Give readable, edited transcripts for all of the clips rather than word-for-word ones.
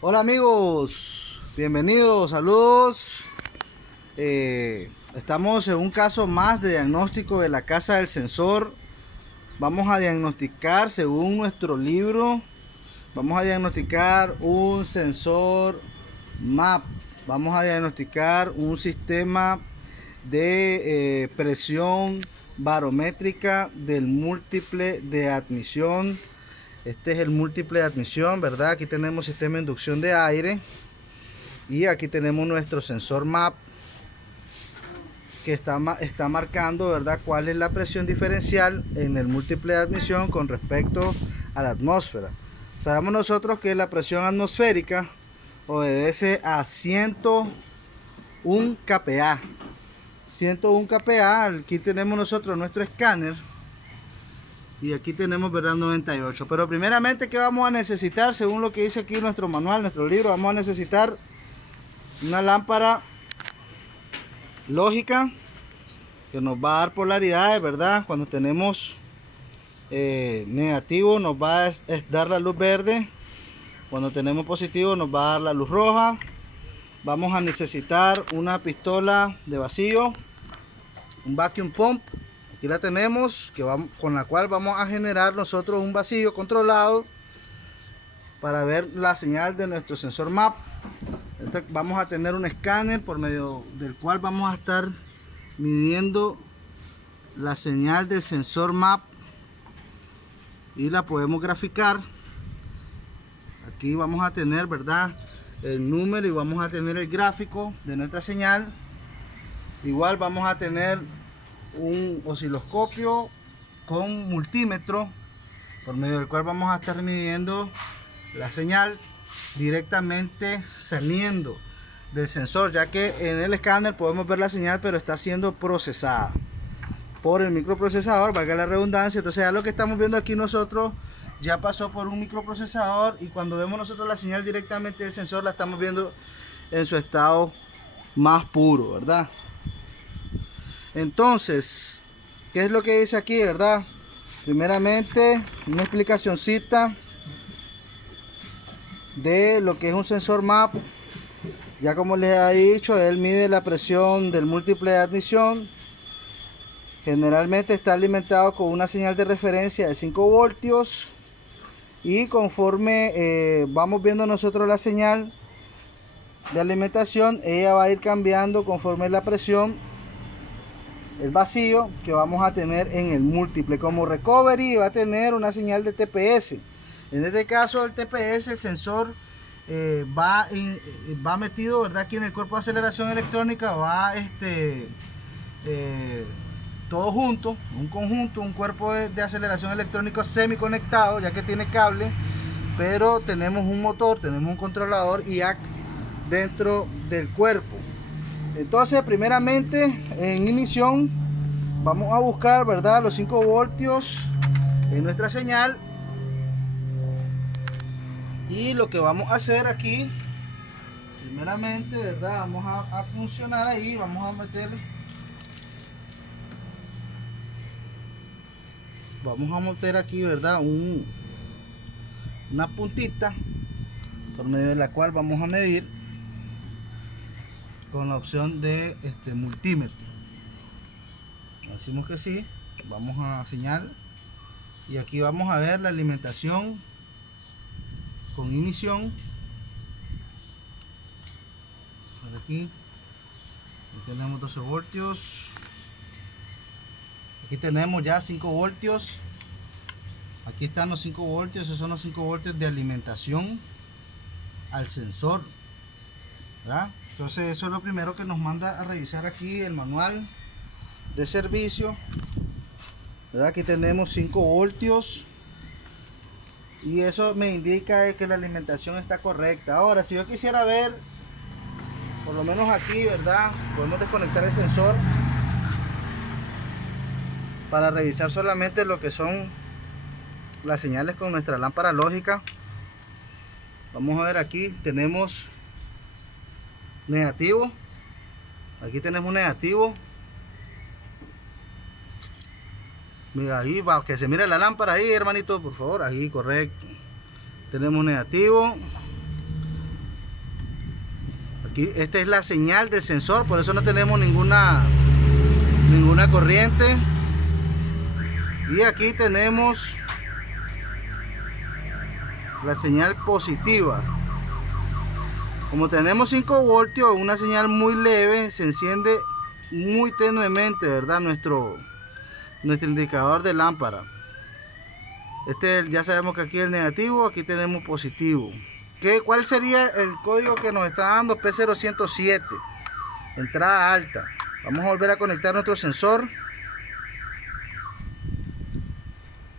Hola amigos, bienvenidos, saludos. Estamos en un caso más de diagnóstico de la casa del sensor. Vamos a diagnosticar según nuestro libro. Vamos a diagnosticar un sensor MAP. Vamos a diagnosticar un sistema de presión barométrica del múltiple de admisión. Este es el múltiple de admisión, ¿verdad? Aquí tenemos sistema de inducción de aire. Y aquí tenemos nuestro sensor MAP que está marcando, ¿verdad?, cuál es la presión diferencial en el múltiple de admisión con respecto a la atmósfera. Sabemos nosotros que la presión atmosférica obedece a 101 kPa. 101 kPa, aquí tenemos nosotros nuestro escáner. Y aquí tenemos, ¿verdad?, 98. Pero primeramente, ¿qué vamos a necesitar? Según lo que dice aquí nuestro manual, nuestro libro, vamos a necesitar una lámpara lógica que nos va a dar polaridades, ¿verdad? Cuando tenemos negativo nos va a dar la luz verde. Cuando tenemos positivo nos va a dar la luz roja. Vamos a necesitar una pistola de vacío, un vacuum pump. Aquí la tenemos, con la cual vamos a generar nosotros un vacío controlado para ver la señal de nuestro sensor MAP. Vamos a tener un escáner por medio del cual vamos a estar midiendo la señal del sensor MAP y la podemos graficar. Aquí vamos a tener, ¿verdad?, el número y vamos a tener el gráfico de nuestra señal. Igual vamos a tener un osciloscopio con multímetro por medio del cual vamos a estar midiendo la señal directamente saliendo del sensor, ya que en el escáner podemos ver la señal pero está siendo procesada por el microprocesador, valga la redundancia. Entonces ya lo que estamos viendo aquí nosotros ya pasó por un microprocesador y cuando vemos nosotros la señal directamente del sensor la estamos viendo en su estado más puro, ¿verdad? Entonces, ¿qué es lo que dice aquí, verdad? Primeramente, una explicacióncita de lo que es un sensor MAP. Ya como les he dicho, él mide la presión del múltiple de admisión. Generalmente está alimentado con una señal de referencia de 5 voltios. Y conforme vamos viendo nosotros la señal de alimentación, ella va a ir cambiando conforme la presión, el vacío que vamos a tener en el múltiple. Como recovery va a tener una señal de TPS. En este caso el TPS, el sensor va metido, ¿verdad?, aquí en el cuerpo de aceleración electrónica. Va todo junto, un conjunto, un cuerpo de aceleración electrónica semi conectado, ya que tiene cable, pero tenemos un motor, tenemos un controlador IAC dentro del cuerpo. Entonces, primeramente, en ignición, vamos a buscar, ¿verdad?, los 5 voltios en nuestra señal. Y lo que vamos a hacer aquí, primeramente, ¿verdad?, vamos a funcionar ahí, vamos a meter aquí, ¿verdad?, una puntita por medio de la cual vamos a medir con la opción de multímetro. Decimos que sí, vamos a señal y aquí vamos a ver la alimentación con ignición. Por aquí tenemos 12 voltios. Aquí tenemos ya 5 voltios. Aquí están los 5 voltios. Esos son los 5 voltios de alimentación al sensor, ¿verdad? Entonces eso es lo primero que nos manda a revisar aquí el manual de servicio, ¿verdad? Aquí tenemos 5 voltios y eso me indica que la alimentación está correcta. Ahora, si yo quisiera ver, por lo menos aquí, ¿verdad?, podemos desconectar el sensor para revisar solamente lo que son las señales con nuestra lámpara lógica. Vamos a ver, aquí tenemos negativo, aquí tenemos negativo. Mira, ahí va, que se mire la lámpara ahí, hermanito, por favor. Ahí, correcto. Tenemos negativo. Aquí, esta es la señal del sensor, por eso no tenemos ninguna corriente. Y aquí tenemos la señal positiva. Como tenemos 5 voltios, una señal muy leve, se enciende muy tenuemente, ¿verdad? Nuestro indicador de lámpara. Ya sabemos que aquí es el negativo, aquí tenemos positivo. ¿Cuál sería el código que nos está dando? P0107, entrada alta. Vamos a volver a conectar nuestro sensor.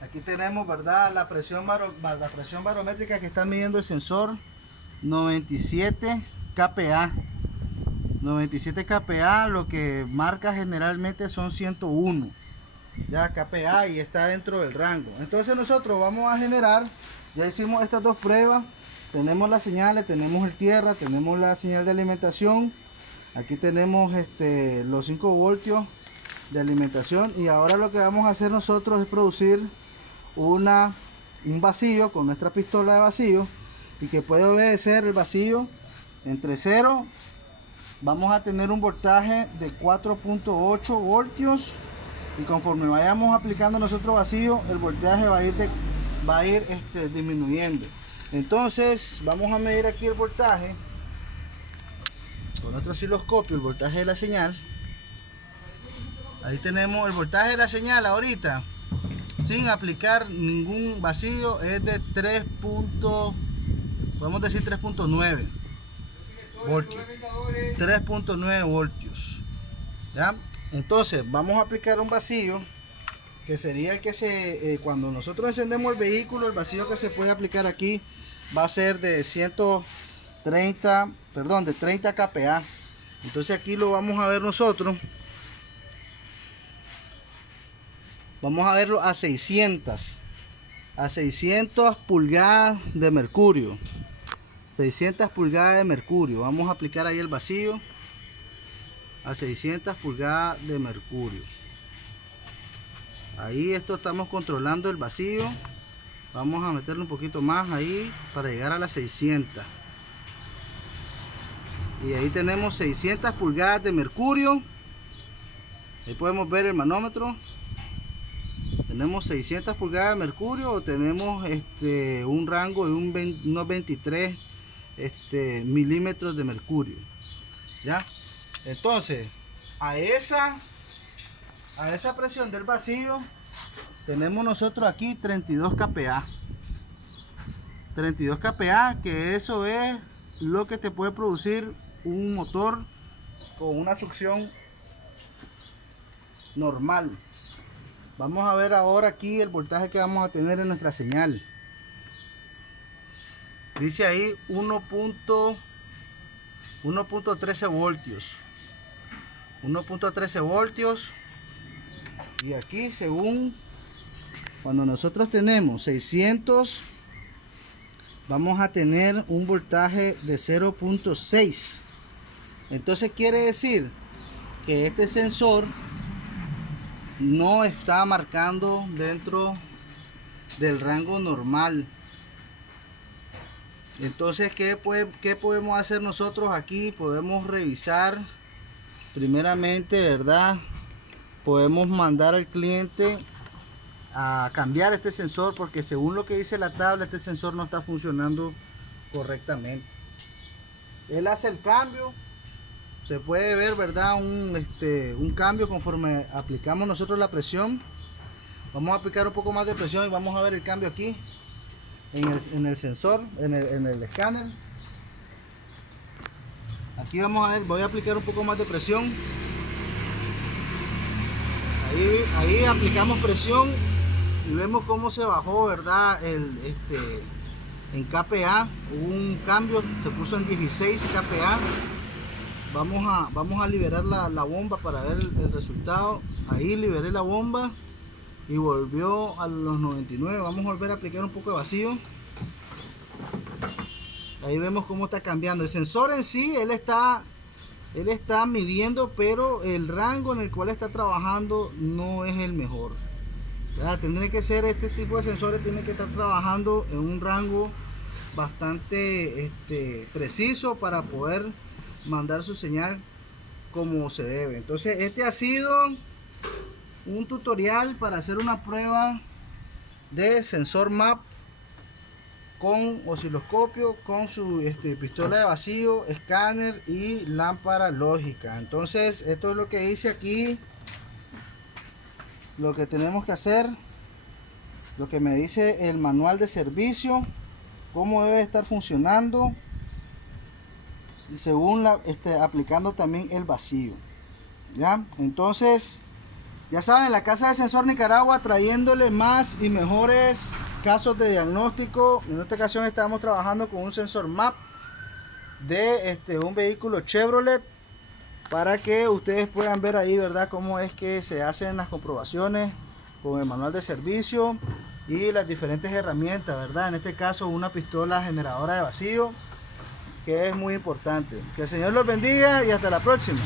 Aquí tenemos, ¿verdad?, la presión barométrica que está midiendo el sensor. 97 kPa. 97 kPa, lo que marca generalmente son 101 ya kPa, y está dentro del rango. Entonces nosotros vamos a generar, ya hicimos estas dos pruebas, tenemos las señales, tenemos el tierra, tenemos la señal de alimentación, aquí tenemos los 5 voltios de alimentación, y ahora lo que vamos a hacer nosotros es producir un vacío con nuestra pistola de vacío, y que puede obedecer el vacío entre 0. Vamos a tener un voltaje de 4.8 voltios, y conforme vayamos aplicando nosotros vacío, el voltaje va a ir disminuyendo. Entonces vamos a medir aquí el voltaje con nuestro osciloscopio, el voltaje de la señal. Ahí tenemos el voltaje de la señal ahorita, sin aplicar ningún vacío, es de 3.9 voltios. 3.9 voltios. ¿Ya? Entonces vamos a aplicar un vacío que sería el que cuando nosotros encendemos el vehículo, el vacío que se puede aplicar aquí va a ser de 30 kPa. Entonces aquí lo vamos a ver nosotros. Vamos a verlo a 600 pulgadas de mercurio. 600 pulgadas de mercurio. Vamos a aplicar ahí el vacío a 600 pulgadas de mercurio. Ahí estamos controlando el vacío. Vamos a meterle un poquito más ahí para llegar a las 600. Y ahí tenemos 600 pulgadas de mercurio. Ahí podemos ver el manómetro. Tenemos 600 pulgadas de mercurio, o tenemos un rango de unos 23 milímetros de mercurio. ¿Ya? Entonces, a esa presión del vacío, tenemos nosotros aquí 32 kPa. 32 kPa, que eso es lo que te puede producir un motor con una succión normal. Vamos a ver ahora aquí el voltaje que vamos a tener en nuestra señal. Dice ahí 1.13 voltios. 1.13 voltios. Y aquí, según cuando nosotros tenemos 600, vamos a tener un voltaje de 0.6. Entonces quiere decir que este sensor no está marcando dentro del rango normal. Entonces, ¿qué podemos hacer nosotros aquí? Podemos revisar primeramente, ¿verdad? Podemos mandar al cliente a cambiar este sensor, porque según lo que dice la tabla, este sensor no está funcionando correctamente. Él hace el cambio, se puede ver, ¿verdad? Un cambio conforme aplicamos nosotros la presión. Vamos a aplicar un poco más de presión y vamos a ver el cambio aquí en el sensor, en el escáner. Aquí vamos a ver, voy a aplicar un poco más de presión. Ahí aplicamos presión y vemos cómo se bajó, ¿verdad? En kPa hubo un cambio, se puso en 16 kPa. Vamos a liberar la bomba para ver el resultado. Ahí liberé la bomba y volvió a los 99. Vamos a volver a aplicar un poco de vacío. Ahí vemos cómo está cambiando el sensor en sí. Él está midiendo, pero el rango en el cual está trabajando no es el mejor. Tiene que ser, este tipo de sensores tiene que estar trabajando en un rango bastante preciso para poder mandar su señal como se debe. Entonces este ha sido un tutorial para hacer una prueba de sensor MAP con osciloscopio, con su pistola de vacío, escáner y lámpara lógica. Entonces esto es lo que hice aquí, lo que tenemos que hacer, lo que me dice el manual de servicio, cómo debe estar funcionando, y según aplicando también el vacío. ¿Ya? Entonces, ya saben, la Casa de Sensor Nicaragua trayéndole más y mejores casos de diagnóstico. En esta ocasión estamos trabajando con un sensor MAP de un vehículo Chevrolet, para que ustedes puedan ver ahí, ¿verdad?, cómo es que se hacen las comprobaciones con el manual de servicio y las diferentes herramientas, ¿verdad? En este caso una pistola generadora de vacío, que es muy importante. Que el Señor los bendiga y hasta la próxima.